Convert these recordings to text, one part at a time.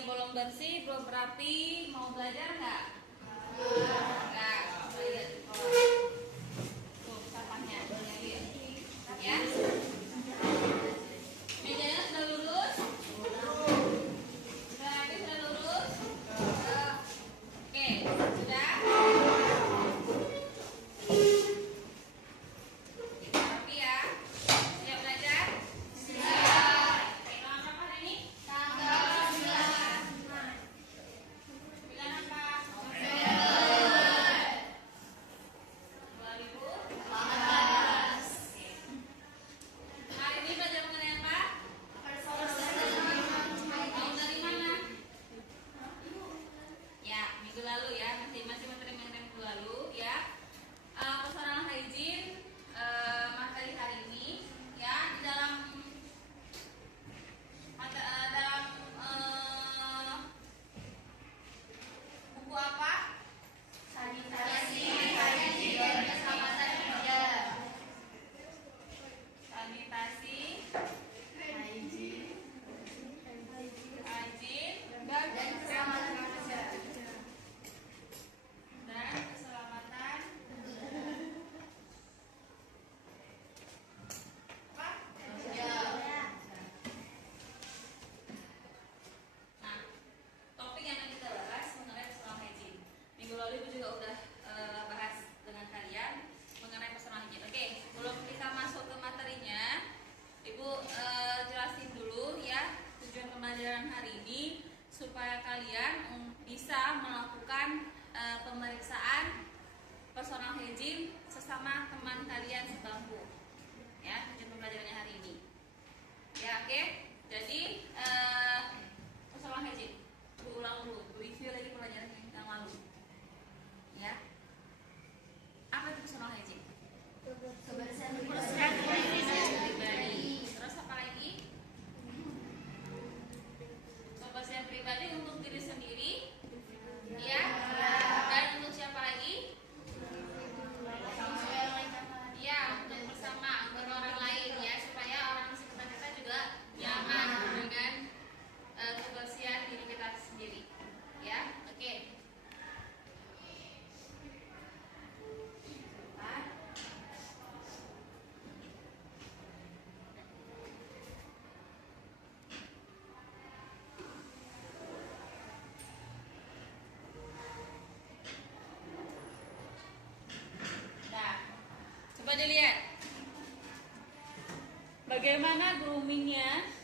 pakai bolong bersih, belum rapi, mau belajar nggak? Nggak, belajar di sekolah. Tuh sampahnya, lihat. Ya. Mejanya sudah lurus? Sudah rapi, sudah lurus? Oke, sudah? Rapi ya. Siap belajar? Siap. Oke, tanggal berapa hari ini? Tanggal 9. Bulan apa? November 2018. Oke. Hari ini belajar mengenai apa? Tahu dari mana? Ya, minggu lalu ya, masih materi mengenai minggu lalu ya. Personal hygiene materi hari ini ya di dalam buku apa? Sanitasi, hygiene, dan keselamatan kerja. Sanitasi, hygiene, dan keselamatan kerja. Dan keselamatan apa? Kerja. Nah, topik yang akan kita bahas mengenai personal hygiene. Minggu lalu Ibu juga udah bahas dengan kalian mengenai personal hygiene. Oke, sebelum kita masuk ke materinya, Ibu jelasin dulu ya tujuan pembelajaran hari ini supaya kalian bisa melakukan pemeriksaan personal hygiene sesama teman kalian sebangku. Ya, tujuan pembelajarannya hari ini. Ya, oke. Jadi personal hygiene. Ulang dulu, review lagi pelajaran yang lalu. Ya. Apa itu personal hygiene? Kebersihan Pribadi. Terus apa lagi? Kebersihan pribadi untuk diri sendiri. Ya. Dan untuk siapa lagi? Ya, untuk bersama untuk orang lain ya, supaya orang di sekitar kita juga nyaman dengan kebersihan diri kita sendiri. Ya, oke. Nah, coba dilihat bagaimana groomingnya.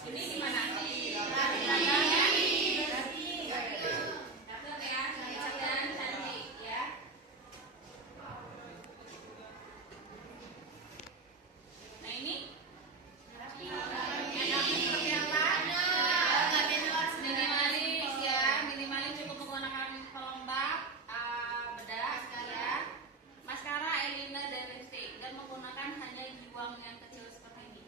Ini di mana? Cakep ya, cantik dan cantik ya. Nah ini enaknya seperti apa? Minimalis ya, minimalis cukup menggunakan pelembab, bedak ya, maskara, eyeliner dan lipstick, dan menggunakan hanya giwang yang kecil seperti ini.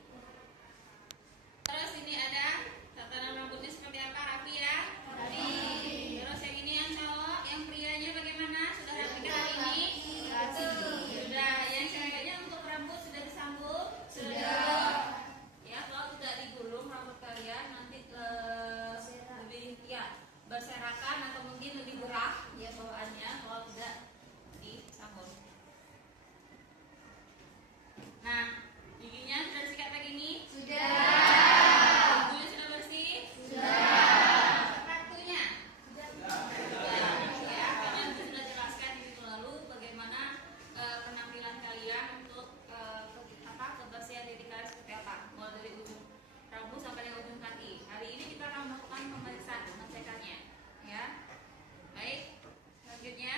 Terus ini ada tatanan rambutnya seperti apa, rapi ya? Rapi. Terus yang ini yang cowok, yang prianya bagaimana? Sudah rapi kan hari ini? Sudah. Yang ceweknya untuk rambut sudah disambung? Sudah. Ya, kalau tidak digulung rambut kalian nanti lebih ya berserakan atau mungkin lebih gerah ya bawaannya kalau tidak disambung. Nah, giginya sudah disikat begini? Sudah. Bulunya sudah bersih? Sudah. Sepatunya? Sudah. Ya, kalian sudah jelaskan di minggu lalu bagaimana penampilan kalian untuk kebersihan diri kalian seperti apa, mulai dari ujung rambut sampai dengan ujung kaki. Hari ini kita akan melakukan pemeriksaan pengecekannya, ya. Baik, selanjutnya.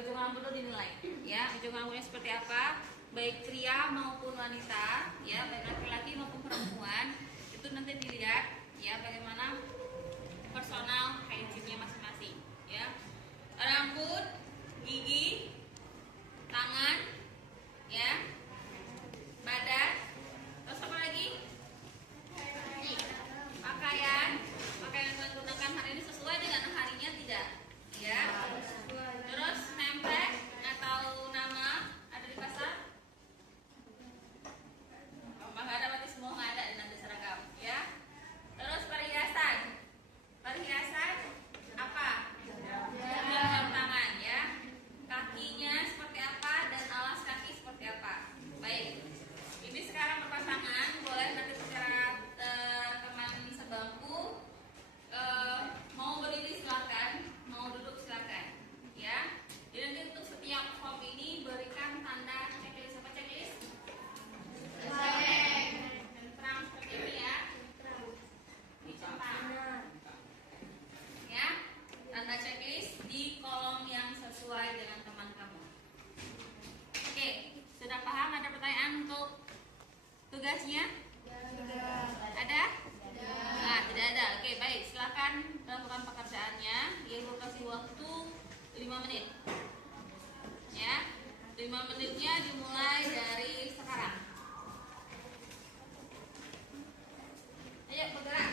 ujung rambut itu dinilai, ya. Ujung rambutnya seperti apa? Baik pria maupun wanita, ya, baik laki-laki maupun perempuan, itu nanti dilihat, ya, bagaimana personal hygiene-nya masing-masing, ya. Rambut, gigi, tangan, ya, badan, terus apa lagi? Pakaian yang kalian gunakan hari ini sesuai dengan harinya tidak, ya. Terus name-tag atau nama ada di pasar? Nggak ada, berarti semua nggak ada nanti seragam, ya. Terus perhiasan apa? Jam tangan, ya. Kakinya seperti apa dan alas kaki seperti apa? Baik. Ini sekarang berpasangan, boleh nanti secara teman sebangku mau berdiri silakan, mau duduk silakan, ya. Jadi nanti untuk setiap form ini berikan tanda checklist. Apa checklist? Terang seperti ini, ya. Dicetak, ya. Tanda checklist di kolom yang sesuai dengan teman kamu. Oke, sudah paham? Ada pertanyaan untuk tugasnya? Ada? Nah, tidak ada. Oke, baik. Silakan lakukan pekerjaannya. Ibu kasih waktu 5 menit. Ya. 5 menitnya dimulai dari sekarang. Ayo bergerak.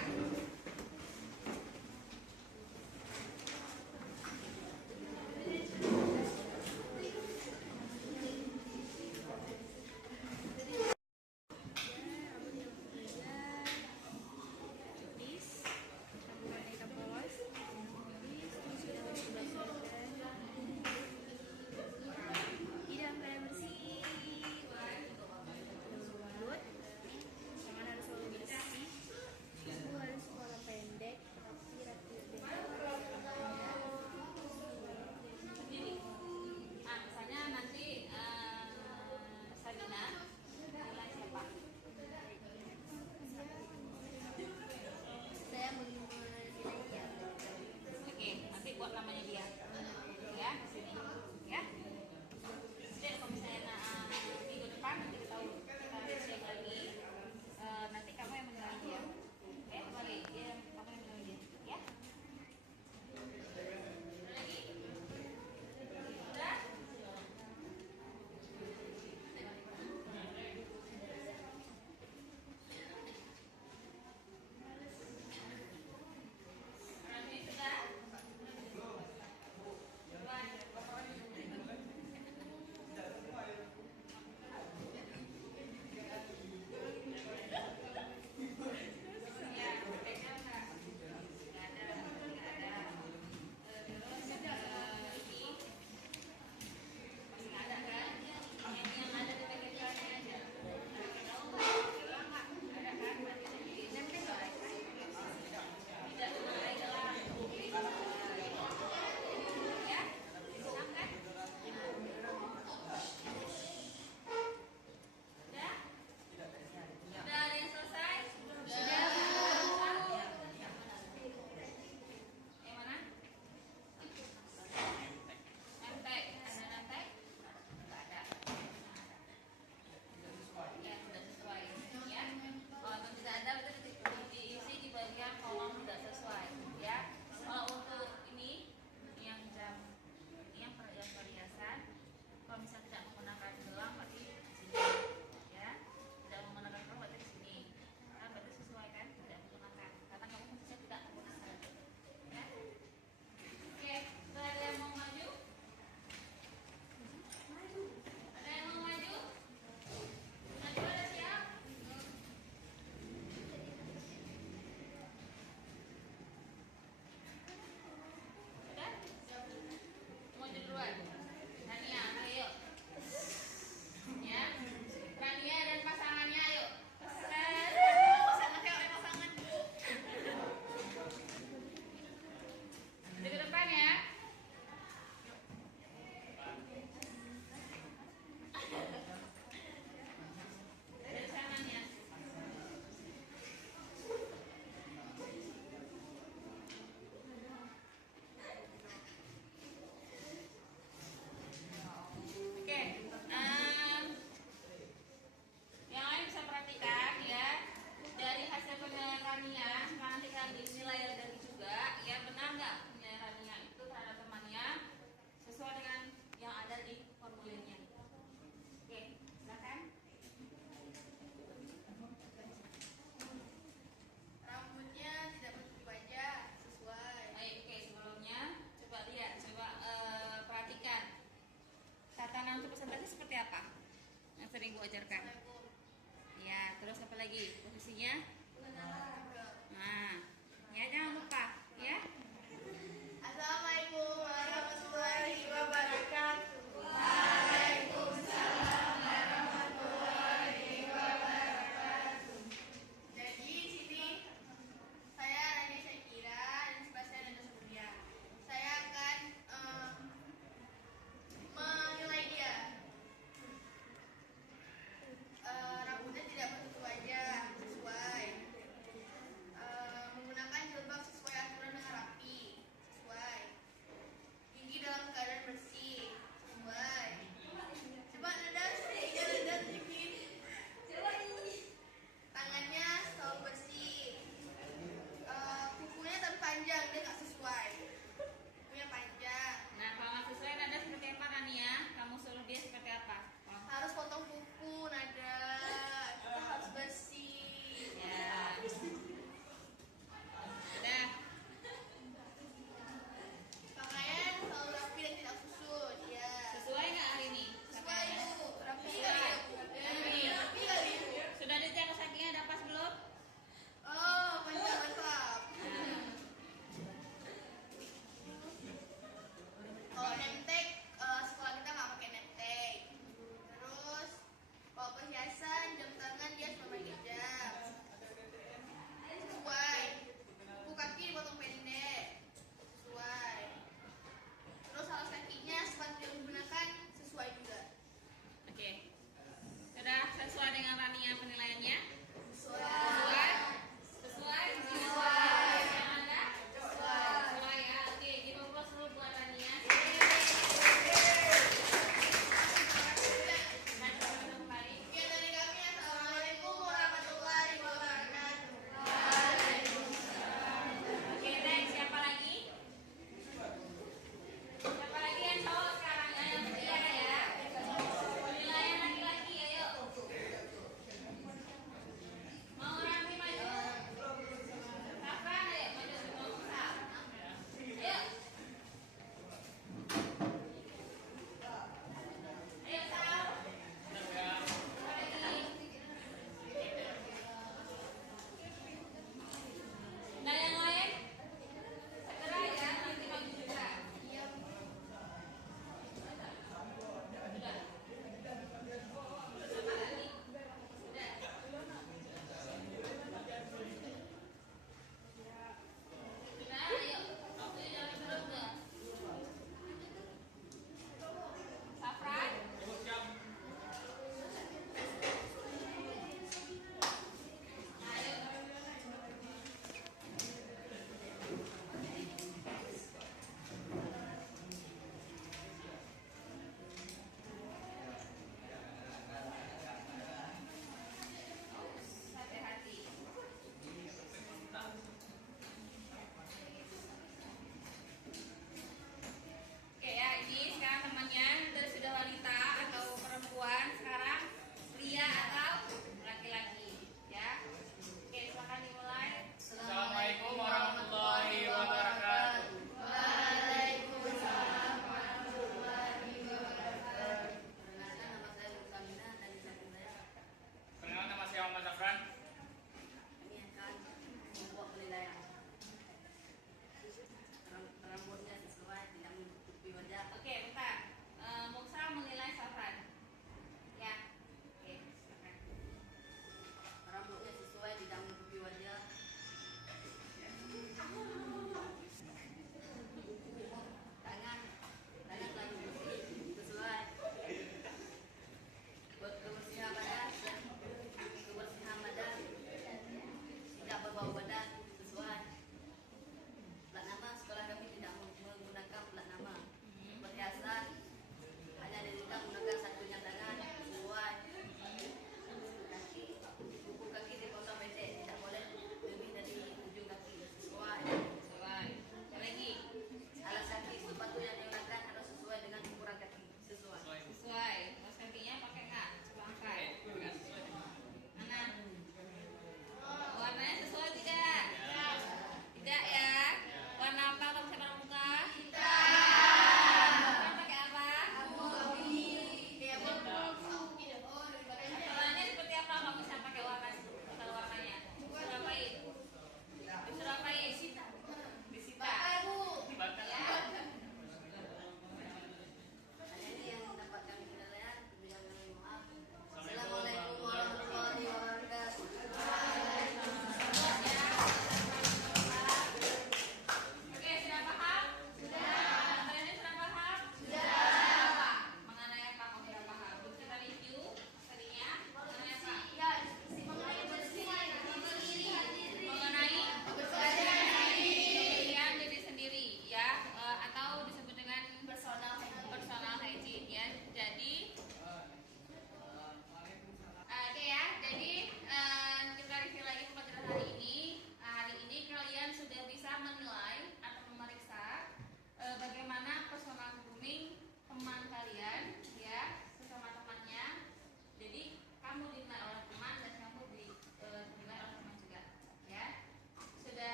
apa? Yang sering Bu ajarkan. Ya, terus apa lagi? Posisinya? Nah, ya jangan lupa